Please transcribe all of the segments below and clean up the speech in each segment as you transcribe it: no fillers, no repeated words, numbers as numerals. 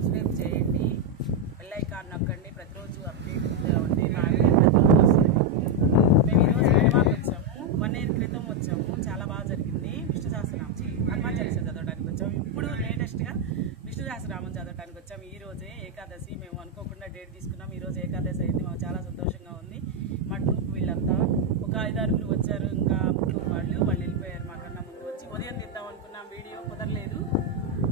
Subscribe చేయండి, bell icon నొక్కండి. ప్రతిరోజు అప్డేట్ ఉంది. మా వీడియో ప్రతిరోజు వస్తుంది. మేము ఈరోజు హైదరాబాద్ వచ్చాము. 1 year క్రితం వచ్చాము. చాలా బాగా జరిగింది. విష్ణు సహస్రనామం హనుమాన్ చాలీసా చదవడానికి వచ్చాము. ఇప్పుడు లేటెస్ట్గా విష్ణు సహస్రనామం చదవడానికి వచ్చాము. ఈ రోజే ఏకాదశి. మేము అనుకోకుండా డేట్ తీసుకున్నాం. ఈరోజు ఏకాదశి అయింది. మాకు చాలా సంతోషంగా ఉంది. మా ట్రూప్ వీళ్ళంతా ఒక 5-6 వచ్చారు. ఇంకా ట్రూప్ వాళ్ళు వెళ్ళిపోయారు. మాకన్నా ముందు వచ్చి ఉదయం తీద్దాం అనుకున్నాం. వీడియో కుదరలేదు.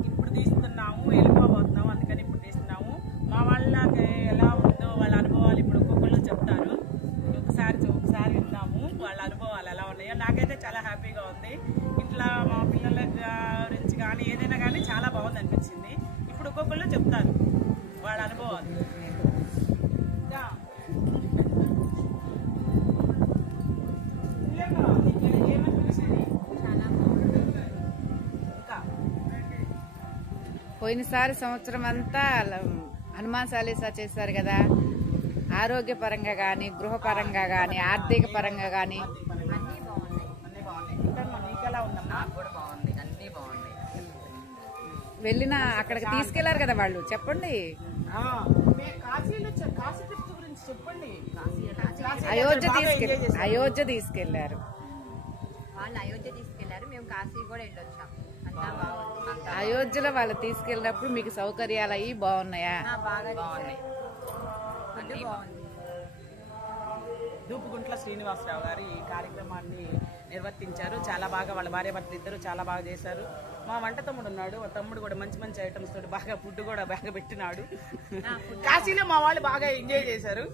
ఇప్పుడు తీస్తున్నాము, వెళ్ళిపోబోతున్నాము. అందుకని ఇప్పుడు తీస్తున్నాము. మా వాళ్ళకి ఎలా ఉందో వాళ్ళ అనుభవాలు ఇప్పుడు ఒక్కొక్కళ్ళు చెప్తారు. ఒకసారి విన్నాము వాళ్ళ అనుభవాలు ఎలా ఉన్నాయో. నాకైతే చాలా హ్యాపీగా ఉంది. ఇంట్లో మా పిల్లల గురించి కానీ ఏదైనా కానీ చాలా బాగుంది అనిపించింది. ఇప్పుడు ఒక్కొక్కళ్ళు చెప్తారు వాళ్ళ అనుభవాలు. పోయినసారి సంవత్సరం అంతా హనుమాన్ చాలీసా చేశారు కదా. ఆరోగ్యపరంగా కానీ, గృహపరంగా కానీ, ఆర్థిక పరంగా కానీ వెళ్ళిన అక్కడికి తీసుకెళ్లారు కదా వాళ్ళు. చెప్పండి. అయోధ్య తీసుకెళ్లారు. వాళ్ళు అయోధ్య తీసుకెళ్లారు, మేము కాశీ కూడా వెళ్ళొచ్చాం. అయోధ్యలో వాళ్ళు తీసుకెళ్ళినప్పుడు మీకు సౌకర్యాలు అవి బాగున్నాయా? బాగా బాగున్నాయి. దూపుగుంట్ల శ్రీనివాసరావు గారు ఈ కార్యక్రమాన్ని నిర్వర్తించారు. చాలా బాగా వాళ్ళ భార్యాభర్తలు ఇద్దరు చాలా బాగా చేశారు. మా వంట తమ్ముడు ఉన్నాడు. ఆ తమ్ముడు కూడా మంచి మంచి ఐటమ్స్ తోటి బాగా ఫుడ్ కూడా బాగా పెట్టినాడు. కాశీలో మా వాళ్ళు బాగా ఎంజాయ్ చేశారు.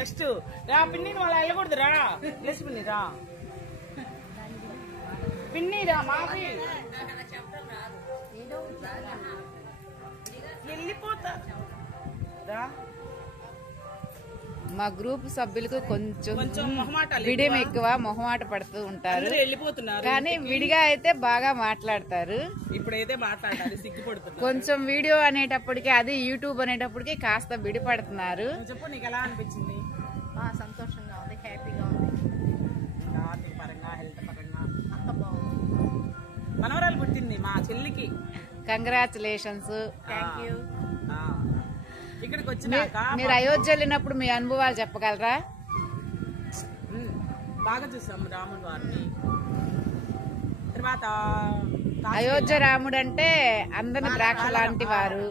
నెక్స్ట్ రా పిన్ని, వాళ్ళు వెళ్ళకూడదు. రా ప్లేస్ పిన్ని, రా పిన్ని, రా మాకి వెళ్ళిపోతా. రా మా గ్రూప్ సభ్యులకు కొంచెం విడియం ఎక్కువ, మొహమాట పడుతూ ఉంటారు. వెళ్ళిపోతున్నారు. కానీ విడిగా అయితే బాగా మాట్లాడతారు. ఇప్పుడైతే మాట్లాడాలి, సిగ్గుపడుతున్నారు. కొంచెం వీడియో అనేటప్పటికి, అది యూట్యూబ్ అనేటప్పటికి కాస్త విడిపడుతున్నారు. చెప్పు, నీకు ఎలా అనిపించింది? సంతోషంగా ఉంది, హ్యాపీగా ఉంది. ఆర్థిక పరంగా, హెల్త్ పరంగా అంత బాగుంది. మనవరాలు పుట్టింది మా చెల్లికి. కంగ్రాచులేషన్స్. Thank you. ఇక్కడికి వచ్చినాక మీరు అయోధ్య వెళ్ళినప్పుడు మీ అనుభవాలు చెప్పగలరా? బాగా చూసాం రాముడు వారిని. తర్వాత అయోధ్య రాముడు అంటే అందరి ద్రాక్ష లాంటి వారు.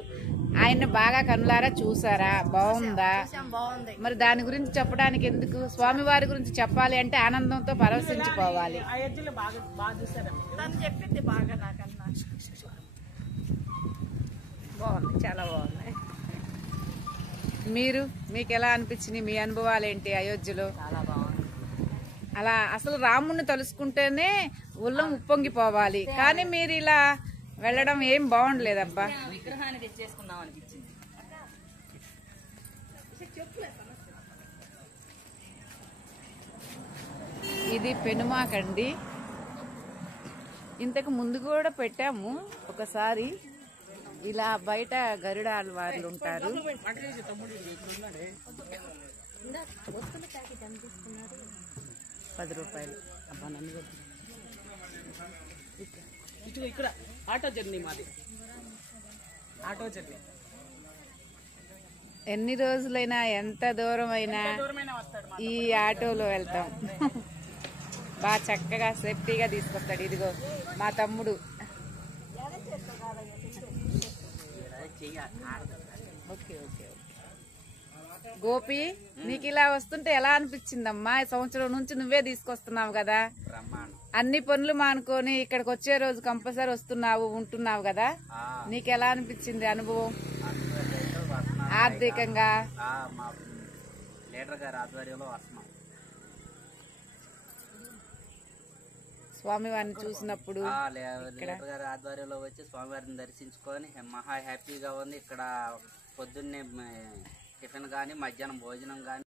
ఆయన బాగా కనులారా చూసారా? బాగుందా? బాగుంది. మరి దాని గురించి చెప్పడానికి ఎందుకు? స్వామివారి గురించి చెప్పాలి అంటే ఆనందంతో పరవశించిపోవాలి. అయోధ్యలో బాగా చూసారా? తను చెప్పింది బాగా నాకన్నా బాగుంది, చాలా బాగుంది. మీకు ఎలా అనిపించింది? మీ అనుభవాలు ఏంటి అయోధ్యలో? చాలా బాగుంది. అలా అసలు రాముడిని తలుసుకుంటేనే ఉల్లం ఉప్పొంగిపోవాలి. కానీ మీరు ఇలా వెళ్ళడం ఏం బాగుండలేదబ్బా. విగ్రహాన్ని తెచ్చేసుకుందాం అనిపించింది. ఇది పెనుమాకండి. ఇంతకు ముందు కూడా పెట్టాము ఒకసారి. ఇలా బయట గరుడాల వాళ్ళు ఉంటారు. 10 రూపాయలు. ఇక్కడ ఆటో జర్నీ మాది. ఆటో జర్నీ ఎన్ని రోజులైనా, ఎంత దూరం అయినా ఈ ఆటోలో వెళ్తాం. బాగా చక్కగా సేఫ్టీగా తీసుకొస్తాడు. ఇదిగో మా తమ్ముడు. ఓకే. గోపి, నీకు ఇలా వస్తుంటే ఎలా అనిపించిందమ్మా? ఈ సంవత్సరం నుంచి నువ్వే తీసుకొస్తున్నావు కదా. అన్ని పనులు మానుకొని ఇక్కడికి వచ్చే రోజు కంపల్సరీ వస్తున్నావు, ఉంటున్నావు కదా. నీకు ఎలా అనిపించింది అనుభవం? ఆర్థికంగా స్వామివారిని చూసినప్పుడు ఆధ్వర్యంలో వచ్చి స్వామివారిని దర్శించుకొని మహా హ్యాపీగా ఉంది. ఇక్కడ పొద్దున్నే టిఫిన్ కానీ, మధ్యాహ్నం భోజనం కానీ